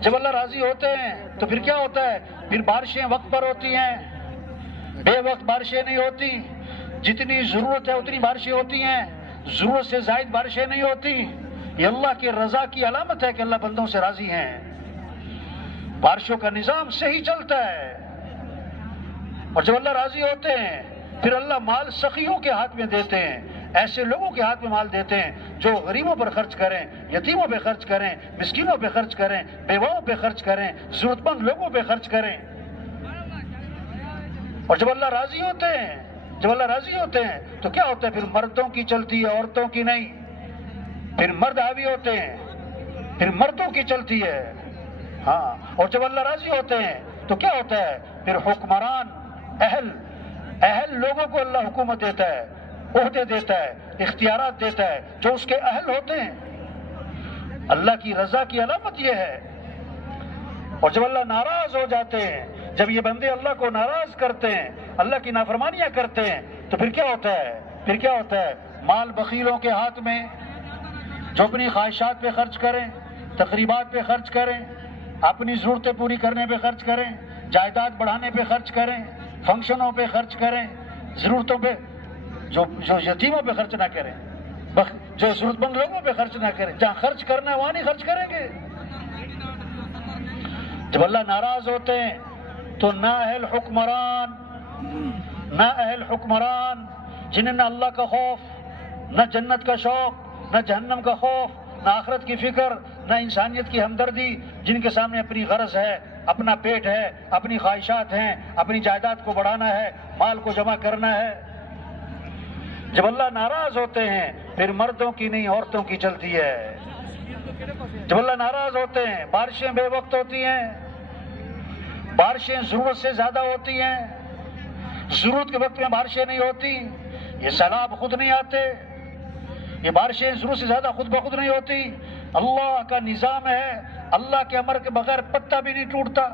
جب اللہ راضی ہوتے ہیں تو پھر کیا ہوتا ہے؟ پھر بارشیں وقت پر ہوتی ہیں، بے وقت بارشیں نہیں ہوتی، جتنی ضرورت ہے اتنی بارشیں ہوتی ہیں، ضرورت سے زائد بارشیں نہیں ہوتی۔ یہ اللہ کی رضا کی علامت ہے کہ اللہ بندوں سے راضی ہیں، بارشوں کا نظام صحیح چلتا ہے۔ اور جب اللہ راضی ہوتے ہیں پھر اللہ مال سخیوں کے ہاتھ میں دیتے ہیں، ایسے لوگوں کے ہاتھ میں مال دیتے ہیں جو غریبوں پر خرچ کریں، یتیموں پہ خرچ کریں، مسکینوں پہ خرچ کریں، بیواؤں پہ خرچ کریں، ضرورت مند لوگوں پہ خرچ کریں۔ اور جب اللہ راضی ہوتے ہیں، جب اللہ راضی ہوتے ہیں تو کیا ہوتا ہے؟ پھر مردوں کی چلتی ہے، عورتوں کی نہیں۔ پھر مرد حاوی ہوتے ہیں، پھر مردوں کی چلتی ہے۔ ہاں، اور جب اللہ راضی ہوتے ہیں تو کیا ہوتا ہے؟ پھر حکمران اہل لوگوں کو اللہ حکومت دیتا ہے، عہدے دیتا ہے، اختیارات دیتا ہے جو اس کے اہل ہوتے ہیں۔ اللہ کی رضا کی علامت یہ ہے۔ اور جب اللہ ناراض ہو جاتے ہیں، جب یہ بندے اللہ کو ناراض کرتے ہیں، اللہ کی نافرمانیاں کرتے ہیں، تو پھر کیا ہوتا ہے؟ پھر کیا ہوتا ہے؟ مال بخیلوں کے ہاتھ میں، جو اپنی خواہشات پہ خرچ کریں، تقریبات پہ خرچ کریں، اپنی ضرورتیں پوری کرنے پہ خرچ کریں، جائیداد بڑھانے پہ خرچ کریں، فنکشنوں پہ خرچ کریں، ضرورتوں پہ، جو یتیموں پہ خرچ نہ کریں، جو ضرورت مند لوگوں پہ خرچ نہ کریں۔ جہاں خرچ کرنا ہے وہاں نہیں خرچ کریں گے۔ جب اللہ ناراض ہوتے ہیں تو نااہل حکمران جنہیں نہ اللہ کا خوف، نہ جنت کا شوق، نہ جہنم کا خوف، نہ آخرت کی فکر، نہ انسانیت کی ہمدردی، جن کے سامنے اپنی غرض ہے، اپنا پیٹ ہے، اپنی خواہشات ہیں، اپنی جائیداد کو بڑھانا ہے، مال کو جمع کرنا ہے۔ جب اللہ ناراض ہوتے ہیں پھر مردوں کی نہیں عورتوں کی چلتی ہے۔ جب اللہ ناراض ہوتے ہیں بارشیں بے وقت ہوتی ہیں، بارشیں ضرورت سے زیادہ ہوتی ہیں، ضرورت کے وقت میں بارشیں نہیں ہوتی، یہ سیلاب خود نہیں آتے، یہ بارشیں ضرورت سے زیادہ خود بخود نہیں ہوتی۔ اللہ کا نظام ہے، اللہ کے امر کے بغیر پتا بھی نہیں ٹوٹتا۔